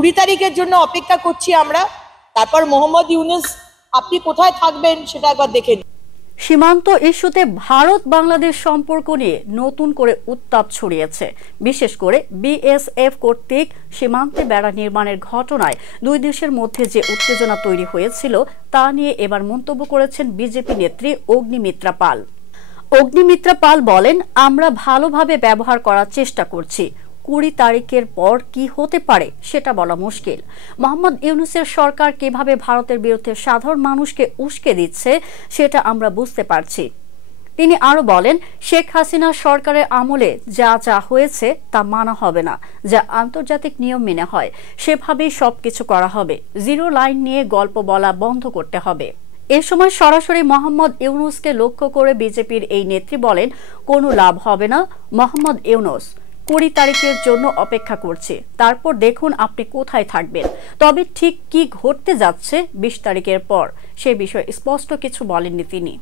20 তারিখের জন্য অপেক্ষা করছি আমরা। তারপর মোহাম্মদ ইউনূস আপনি কোথায় থাকবেন সেটা একবার দেখে নিন। সীমান্ত ইস্যুতে ভারত বাংলাদেশ সম্পর্ক নিয়ে নতুন করে উত্তাপ ছড়িয়েছে। বিশেষ করে বিএসএফ কর্তৃক সীমান্তে বেড়া নির্মাণের ঘটনায় দুই দেশের মধ্যে যে উত্তেজনা তৈরি হয়েছিল তা নিয়ে এবার মন্তব্য করেছেন বিজেপি নেত্রী অগ্নিমিত্রা পাল। অগ্নিমিত্রা পাল বলেন, আমরা ভালোভাবে ব্যবহার করার চেষ্টা করছি। 20 তারিখের পর কি হতে পারে সেটা বলা মুশকিল। মোহাম্মদ ইউনূসের সরকার কিভাবে ভারতের বিরুদ্ধে সাধারণ মানুষকে উস্কে দিচ্ছে সেটা আমরা বুঝতে পারছি। তিনি আরো বলেন, শেখ হাসিনা সরকারের আমলে যা যা হয়েছে তা মানা হবে না। যা আন্তর্জাতিক নিয়ম মেনে হয় সেভাবেই সবকিছু করা হবে। জিরো লাইন নিয়ে গল্প বলা বন্ধ করতে হবে। এ সময় সরাসরি মোহাম্মদ ইউনূসকে লক্ষ্য করে বিজেপির এই নেত্রী বলেন, কোনো লাভ হবে না। মোহাম্মদ ইউনূস 20 তারিখের জন্য অপেক্ষা করছে, তারপর দেখুন আপনি কোথায় থাকবেন। তবে ঠিক কি ঘটতে যাচ্ছে 20 তারিখের পর সে বিষয়ে স্পষ্ট কিছু বলেননি তিনি।